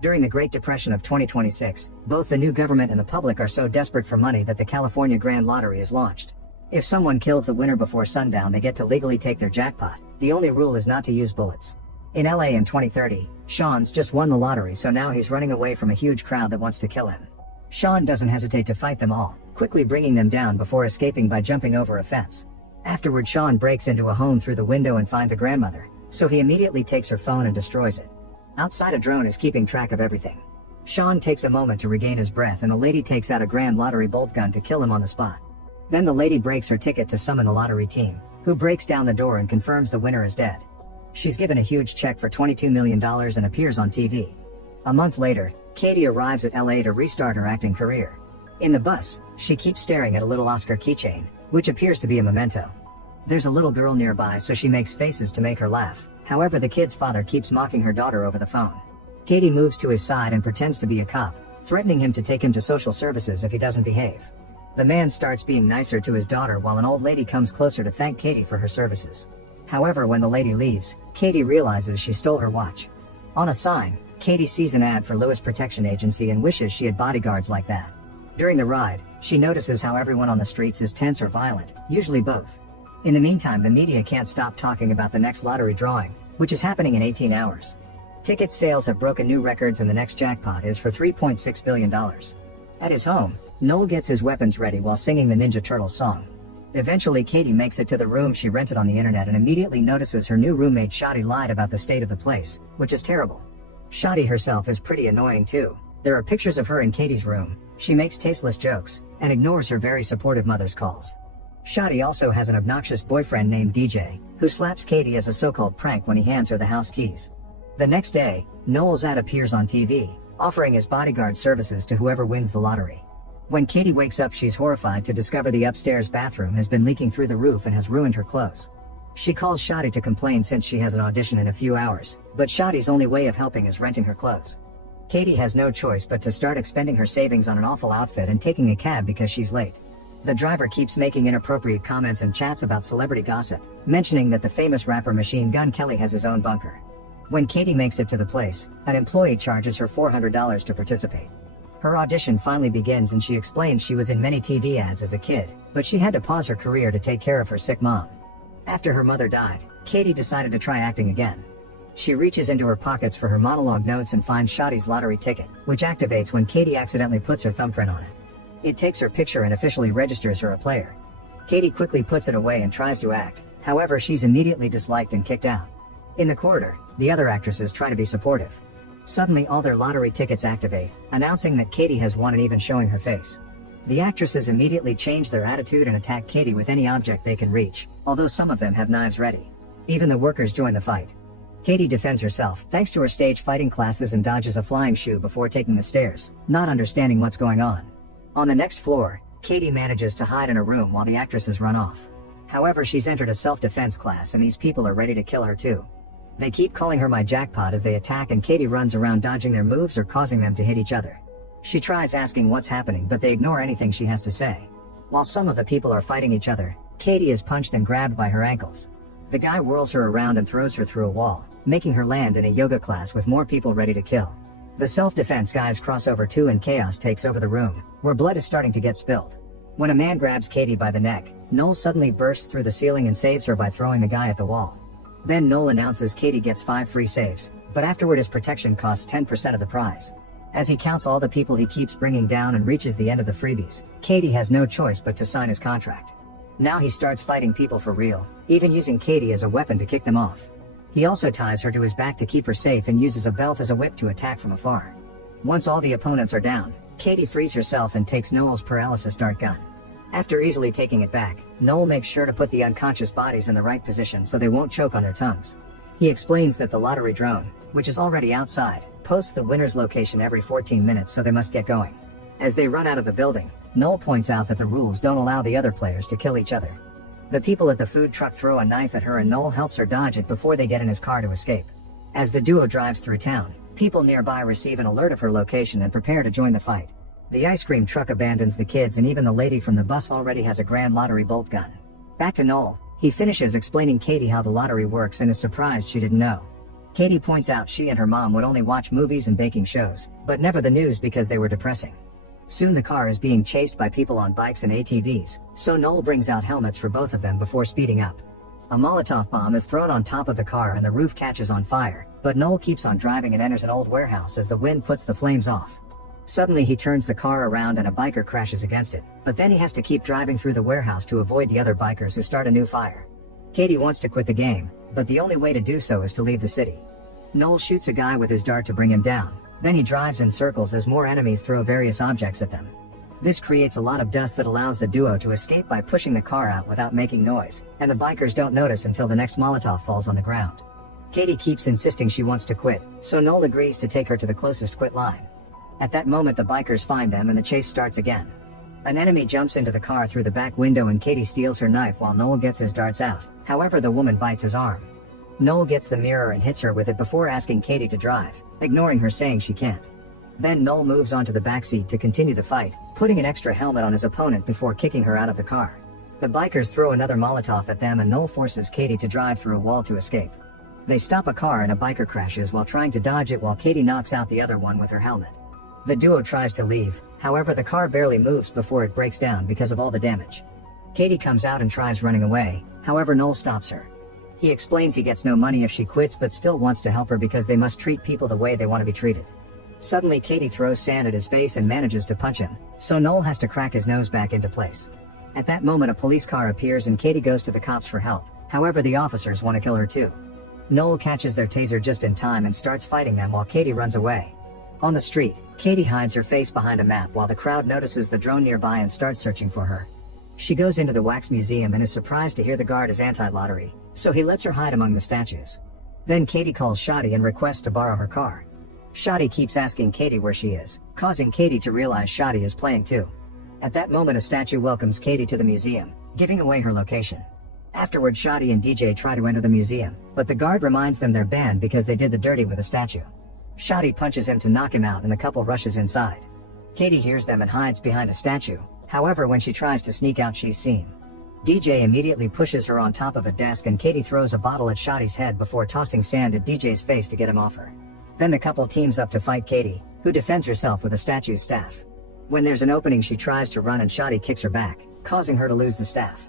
During the Great Depression of 2026, both the new government and the public are so desperate for money that the California Grand Lottery is launched. If someone kills the winner before sundown, they get to legally take their jackpot. The only rule is not to use bullets. In LA in 2030, Sean's just won the lottery, so now he's running away from a huge crowd that wants to kill him. Sean doesn't hesitate to fight them all, quickly bringing them down before escaping by jumping over a fence. Afterward, Sean breaks into a home through the window and finds a grandmother, so he immediately takes her phone and destroys it. Outside, a drone is keeping track of everything. Sean takes a moment to regain his breath, and the lady takes out a Grand Lottery bolt gun to kill him on the spot. Then the lady breaks her ticket to summon the lottery team, who breaks down the door and confirms the winner is dead. She's given a huge check for $22 million and appears on TV. A month later, Katie arrives at LA to restart her acting career. In the bus, she keeps staring at a little Oscar keychain, which appears to be a memento. There's a little girl nearby, so she makes faces to make her laugh. However, the kid's father keeps mocking her daughter over the phone. Katie moves to his side and pretends to be a cop, threatening him to take him to social services if he doesn't behave. The man starts being nicer to his daughter while an old lady comes closer to thank Katie for her services. However, when the lady leaves, Katie realizes she stole her watch. On a sign, Katie sees an ad for Lewis Protection Agency and wishes she had bodyguards like that. During the ride, she notices how everyone on the streets is tense or violent, usually both. In the meantime, the media can't stop talking about the next lottery drawing, which is happening in 18 hours. Ticket sales have broken new records and the next jackpot is for $3.6 billion. At his home, Noel gets his weapons ready while singing the Ninja Turtles song. Eventually, Katie makes it to the room she rented on the internet and immediately notices her new roommate Shadi lied about the state of the place, which is terrible. Shadi herself is pretty annoying too. There are pictures of her in Katie's room. She makes tasteless jokes and ignores her very supportive mother's calls. Shadi also has an obnoxious boyfriend named DJ, who slaps Katie as a so-called prank when he hands her the house keys. The next day, Noel's ad appears on TV, offering his bodyguard services to whoever wins the lottery. When Katie wakes up, she's horrified to discover the upstairs bathroom has been leaking through the roof and has ruined her clothes. She calls Shadi to complain since she has an audition in a few hours, but Shadi's only way of helping is renting her clothes. Katie has no choice but to start expending her savings on an awful outfit and taking a cab because she's late. The driver keeps making inappropriate comments and chats about celebrity gossip, mentioning that the famous rapper Machine Gun Kelly has his own bunker. When Katie makes it to the place, an employee charges her $400 to participate. Her audition finally begins and she explains she was in many TV ads as a kid, but she had to pause her career to take care of her sick mom. After her mother died, Katie decided to try acting again. She reaches into her pockets for her monologue notes and finds Shadi's lottery ticket, which activates when Katie accidentally puts her thumbprint on it. It takes her picture and officially registers her a player. Katie quickly puts it away and tries to act, however she's immediately disliked and kicked out. In the corridor, the other actresses try to be supportive. Suddenly all their lottery tickets activate, announcing that Katie has won and even showing her face. The actresses immediately change their attitude and attack Katie with any object they can reach, although some of them have knives ready. Even the workers join the fight. Katie defends herself thanks to her stage fighting classes and dodges a flying shoe before taking the stairs, not understanding what's going on. On the next floor, Katie manages to hide in a room while the actresses run off. However, she's entered a self-defense class and these people are ready to kill her too. They keep calling her my jackpot as they attack and Katie runs around dodging their moves or causing them to hit each other. She tries asking what's happening, but they ignore anything she has to say. While some of the people are fighting each other, Katie is punched and grabbed by her ankles. The guy whirls her around and throws her through a wall, making her land in a yoga class with more people ready to kill. The self-defense guys cross over too and chaos takes over the room, where blood is starting to get spilled. When a man grabs Katie by the neck, Noel suddenly bursts through the ceiling and saves her by throwing the guy at the wall. Then Noel announces Katie gets 5 free saves, but afterward his protection costs 10% of the prize. As he counts all the people he keeps bringing down and reaches the end of the freebies, Katie has no choice but to sign his contract. Now he starts fighting people for real, even using Katie as a weapon to kick them off. He also ties her to his back to keep her safe and uses a belt as a whip to attack from afar. Once all the opponents are down, Katie frees herself and takes Noel's paralysis dart gun. After easily taking it back, Noel makes sure to put the unconscious bodies in the right position so they won't choke on their tongues. He explains that the lottery drone, which is already outside, posts the winner's location every 14 minutes, so they must get going. As they run out of the building, Noel points out that the rules don't allow the other players to kill each other. The people at the food truck throw a knife at her and Noel helps her dodge it before they get in his car to escape. As the duo drives through town, people nearby receive an alert of her location and prepare to join the fight. The ice cream truck abandons the kids and even the lady from the bus already has a Grand Lottery bolt gun. Back to Noel, he finishes explaining Katie how the lottery works and is surprised she didn't know. Katie points out she and her mom would only watch movies and baking shows, but never the news because they were depressing. Soon the car is being chased by people on bikes and ATVs, so Noel brings out helmets for both of them before speeding up. A Molotov bomb is thrown on top of the car and the roof catches on fire, but Noel keeps on driving and enters an old warehouse as the wind puts the flames off. Suddenly he turns the car around and a biker crashes against it, but then he has to keep driving through the warehouse to avoid the other bikers who start a new fire. Katie wants to quit the game, but the only way to do so is to leave the city. Noel shoots a guy with his dart to bring him down, then he drives in circles as more enemies throw various objects at them. This creates a lot of dust that allows the duo to escape by pushing the car out without making noise, and the bikers don't notice until the next Molotov falls on the ground. Katie keeps insisting she wants to quit, so Noel agrees to take her to the closest quit line. At that moment the bikers find them and the chase starts again. An enemy jumps into the car through the back window and Katie steals her knife while Noel gets his darts out, however the woman bites his arm. Noel gets the mirror and hits her with it before asking Katie to drive, ignoring her saying she can't. Then Noel moves onto the backseat to continue the fight, putting an extra helmet on his opponent before kicking her out of the car. The bikers throw another Molotov at them and Noel forces Katie to drive through a wall to escape. They stop a car and a biker crashes while trying to dodge it while Katie knocks out the other one with her helmet. The duo tries to leave, however the car barely moves before it breaks down because of all the damage. Katie comes out and tries running away, however Noel stops her. He explains he gets no money if she quits but still wants to help her because they must treat people the way they want to be treated. Suddenly Katie throws sand at his face and manages to punch him, so Noel has to crack his nose back into place. At that moment a police car appears and Katie goes to the cops for help, however the officers want to kill her too. Noel catches their taser just in time and starts fighting them while Katie runs away. On the street, Katie hides her face behind a map while the crowd notices the drone nearby and starts searching for her. She goes into the wax museum and is surprised to hear the guard is anti-lottery, so he lets her hide among the statues. Then Katie calls Shadi and requests to borrow her car. Shadi keeps asking Katie where she is, causing Katie to realize Shadi is playing too. At that moment a statue welcomes Katie to the museum, giving away her location. Afterward Shadi and DJ try to enter the museum, but the guard reminds them they're banned because they did the dirty with the statue. Shadi punches him to knock him out and the couple rushes inside. Katie hears them and hides behind a statue, however when she tries to sneak out she's seen. DJ immediately pushes her on top of a desk and Katie throws a bottle at Shadi's head before tossing sand at DJ's face to get him off her. Then the couple teams up to fight Katie, who defends herself with the statue's staff. When there's an opening she tries to run and Shadi kicks her back, causing her to lose the staff.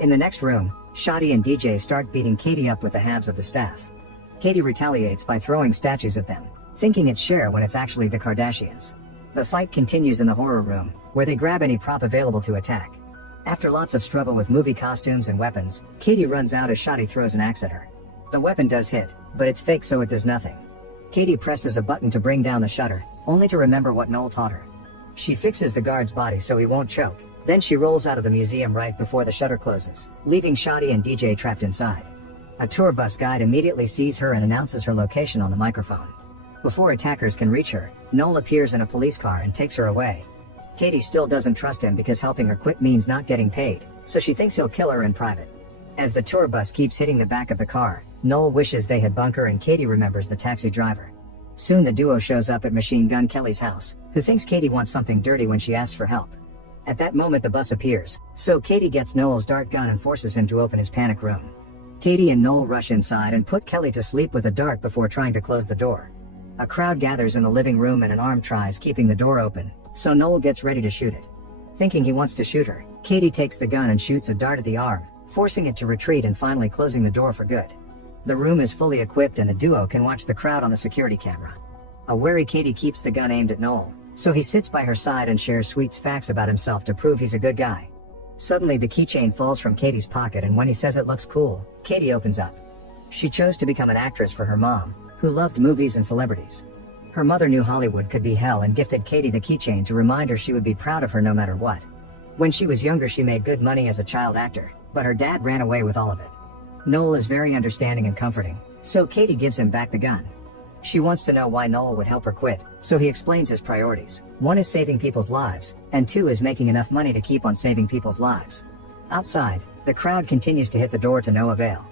In the next room, Shadi and DJ start beating Katie up with the halves of the staff. Katie retaliates by throwing statues at them, thinking it's Cher when it's actually the Kardashians. The fight continues in the horror room, where they grab any prop available to attack. After lots of struggle with movie costumes and weapons, Katie runs out as Shadi throws an axe at her. The weapon does hit, but it's fake so it does nothing. Katie presses a button to bring down the shutter, only to remember what Noel taught her. She fixes the guard's body so he won't choke, then she rolls out of the museum right before the shutter closes, leaving Shadi and DJ trapped inside. A tour bus guide immediately sees her and announces her location on the microphone. Before attackers can reach her, Noel appears in a police car and takes her away. Katie still doesn't trust him because helping her quit means not getting paid, so she thinks he'll kill her in private. As the tour bus keeps hitting the back of the car, Noel wishes they had bunker and Katie remembers the taxi driver. Soon the duo shows up at Machine Gun Kelly's house, who thinks Katie wants something dirty when she asks for help. At that moment the bus appears, so Katie gets Noel's dart gun and forces him to open his panic room. Katie and Noel rush inside and put Kelly to sleep with a dart before trying to close the door. A crowd gathers in the living room and an arm tries keeping the door open, so Noel gets ready to shoot it. Thinking he wants to shoot her, Katie takes the gun and shoots a dart at the arm, forcing it to retreat and finally closing the door for good. The room is fully equipped and the duo can watch the crowd on the security camera. A wary Katie keeps the gun aimed at Noel, so he sits by her side and shares sweet facts about himself to prove he's a good guy. Suddenly the keychain falls from Katie's pocket and when he says it looks cool, Katie opens up. She chose to become an actress for her mom, who loved movies and celebrities. Her mother knew Hollywood could be hell and gifted Katie the keychain to remind her she would be proud of her no matter what. When she was younger she made good money as a child actor, but her dad ran away with all of it. Noel is very understanding and comforting, so Katie gives him back the gun. She wants to know why Noel would help her quit, so he explains his priorities. 1 is saving people's lives, and 2 is making enough money to keep on saving people's lives. Outside, the crowd continues to hit the door to no avail.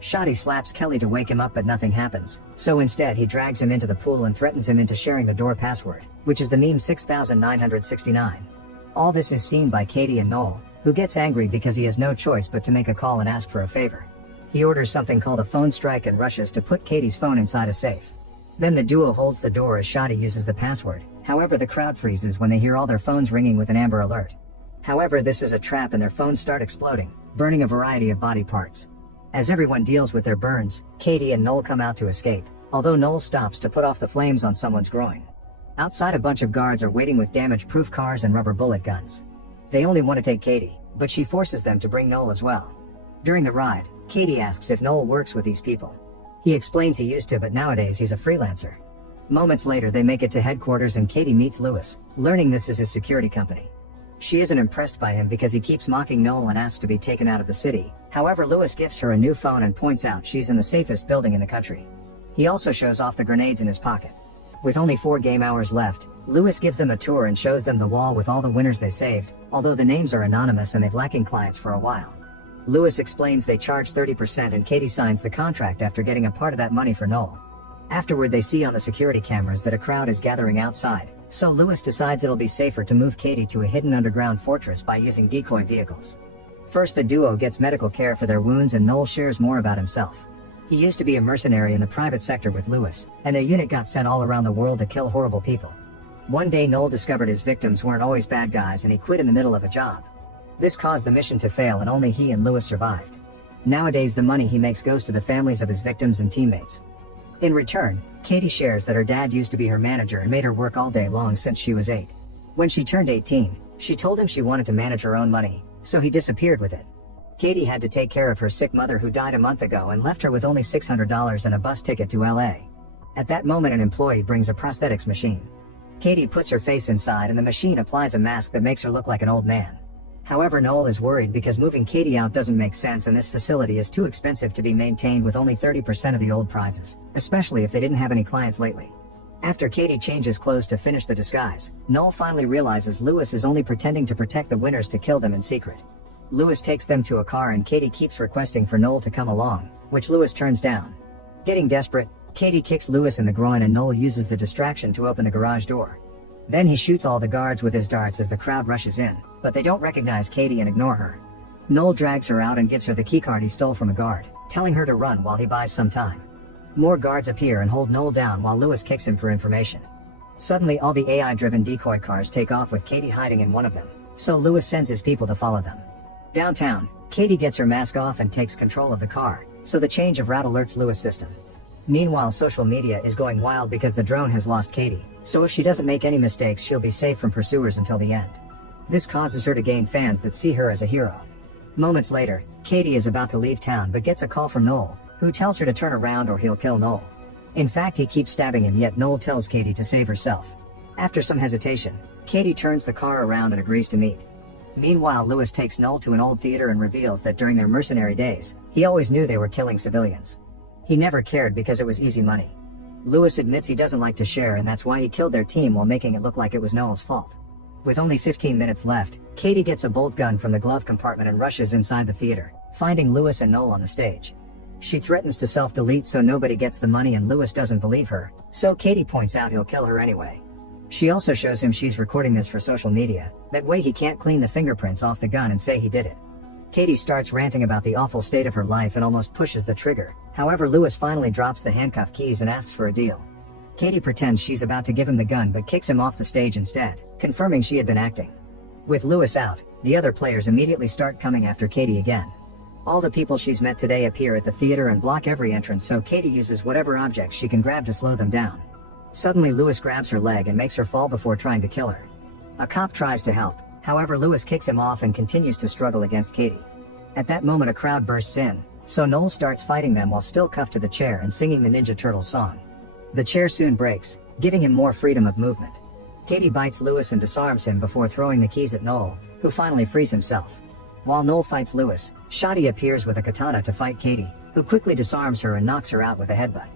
Shadi slaps Kelly to wake him up but nothing happens, so instead he drags him into the pool and threatens him into sharing the door password, which is the meme 6969. All this is seen by Katie and Noel, who gets angry because he has no choice but to make a call and ask for a favor. He orders something called a phone strike and rushes to put Katie's phone inside a safe. Then the duo holds the door as Shotty uses the password. However, the crowd freezes when they hear all their phones ringing with an Amber Alert. However, this is a trap and their phones start exploding, burning a variety of body parts. As everyone deals with their burns, Katie and Noel come out to escape, although Noel stops to put off the flames on someone's groin. Outside, a bunch of guards are waiting with damage-proof cars and rubber bullet guns. They only want to take Katie, but she forces them to bring Noel as well. During the ride, Katie asks if Noel works with these people. He explains he used to, but nowadays he's a freelancer. Moments later, they make it to headquarters and Katie meets Lewis, learning this is his security company. She isn't impressed by him because he keeps mocking Noel and asks to be taken out of the city. However, Lewis gives her a new phone and points out she's in the safest building in the country. He also shows off the grenades in his pocket. With only 4 game hours left, Lewis gives them a tour and shows them the wall with all the winners they saved, although the names are anonymous and they've lacking clients for a while. Lewis explains they charge 30% and Katie signs the contract after getting a part of that money for Noel. Afterward, they see on the security cameras that a crowd is gathering outside, so Lewis decides it'll be safer to move Katie to a hidden underground fortress by using decoy vehicles. First, the duo gets medical care for their wounds and Noel shares more about himself. He used to be a mercenary in the private sector with Lewis, and their unit got sent all around the world to kill horrible people. One day Noel discovered his victims weren't always bad guys and he quit in the middle of a job. This caused the mission to fail and only he and Lewis survived. Nowadays the money he makes goes to the families of his victims and teammates. In return, Katie shares that her dad used to be her manager and made her work all day long since she was 8. When she turned 18, she told him she wanted to manage her own money, so he disappeared with it. Katie had to take care of her sick mother who died a month ago and left her with only $600 and a bus ticket to LA. At that moment, an employee brings a prosthetics machine. Katie puts her face inside and the machine applies a mask that makes her look like an old man. However, Noel is worried because moving Katie out doesn't make sense and this facility is too expensive to be maintained with only 30% of the old prizes, especially if they didn't have any clients lately. After Katie changes clothes to finish the disguise, Noel finally realizes Lewis is only pretending to protect the winners to kill them in secret. Lewis takes them to a car and Katie keeps requesting for Noel to come along, which Lewis turns down. Getting desperate, Katie kicks Lewis in the groin and Noel uses the distraction to open the garage door. Then he shoots all the guards with his darts as the crowd rushes in, but they don't recognize Katie and ignore her. Noel drags her out and gives her the keycard he stole from a guard, telling her to run while he buys some time. More guards appear and hold Noel down while Lewis kicks him for information. Suddenly all the AI-driven decoy cars take off with Katie hiding in one of them, so Lewis sends his people to follow them. Downtown, Katie gets her mask off and takes control of the car, so the change of route alerts Lewis' system. Meanwhile, social media is going wild because the drone has lost Katie, so if she doesn't make any mistakes she'll be safe from pursuers until the end. This causes her to gain fans that see her as a hero. Moments later, Katie is about to leave town but gets a call from Noel, who tells her to turn around or he'll kill Noel. In fact, he keeps stabbing him, yet Noel tells Katie to save herself. After some hesitation, Katie turns the car around and agrees to meet. Meanwhile, Lewis takes Noel to an old theater and reveals that during their mercenary days, he always knew they were killing civilians. He never cared because it was easy money. Lewis admits he doesn't like to share and that's why he killed their team while making it look like it was Noel's fault. With only 15 minutes left, Katie gets a bolt gun from the glove compartment and rushes inside the theater, finding Lewis and Noel on the stage. She threatens to self-delete so nobody gets the money and Lewis doesn't believe her, so Katie points out he'll kill her anyway. She also shows him she's recording this for social media, that way he can't clean the fingerprints off the gun and say he did it. Katie starts ranting about the awful state of her life and almost pushes the trigger, however Lewis finally drops the handcuff keys and asks for a deal. Katie pretends she's about to give him the gun but kicks him off the stage instead, confirming she had been acting. With Lewis out, the other players immediately start coming after Katie again. All the people she's met today appear at the theater and block every entrance, so Katie uses whatever objects she can grab to slow them down. Suddenly Lewis grabs her leg and makes her fall before trying to kill her. A cop tries to help, however Lewis kicks him off and continues to struggle against Katie. At that moment a crowd bursts in, so Noel starts fighting them while still cuffed to the chair and singing the Ninja Turtles song. The chair soon breaks, giving him more freedom of movement. Katie bites Lewis and disarms him before throwing the keys at Noel, who finally frees himself. While Noel fights Lewis, Shotty appears with a katana to fight Katie, who quickly disarms her and knocks her out with a headbutt.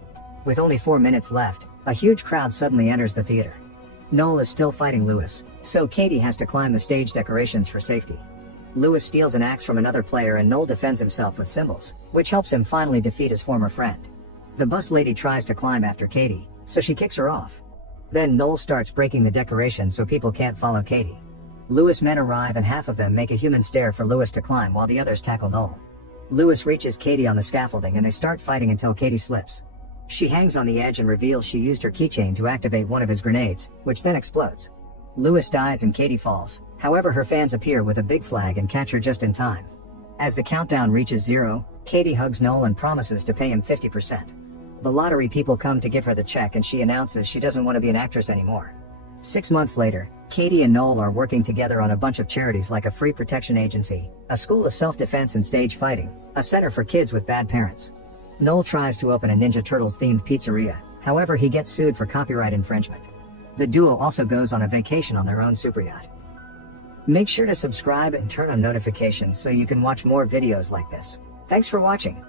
With only 4 minutes left, a huge crowd suddenly enters the theater. Noel is still fighting Lewis, so Katie has to climb the stage decorations for safety. Lewis steals an axe from another player and Noel defends himself with cymbals, which helps him finally defeat his former friend. The bus lady tries to climb after Katie, so she kicks her off. Then Noel starts breaking the decorations so people can't follow Katie. Lewis' men arrive and half of them make a human stair for Lewis to climb while the others tackle Noel. Lewis reaches Katie on the scaffolding and they start fighting until Katie slips. She hangs on the edge and reveals she used her keychain to activate one of his grenades, which then explodes. Lewis dies and Katie falls, however her fans appear with a big flag and catch her just in time. As the countdown reaches 0, Katie hugs Noel and promises to pay him 50%. The lottery people come to give her the check and she announces she doesn't want to be an actress anymore. 6 months later, Katie and Noel are working together on a bunch of charities like a free protection agency, a school of self-defense and stage fighting, a center for kids with bad parents. Noel tries to open a Ninja Turtles themed pizzeria, however he gets sued for copyright infringement. The duo also goes on a vacation on their own super yacht. Make sure to subscribe and turn on notifications so you can watch more videos like this. Thanks for watching.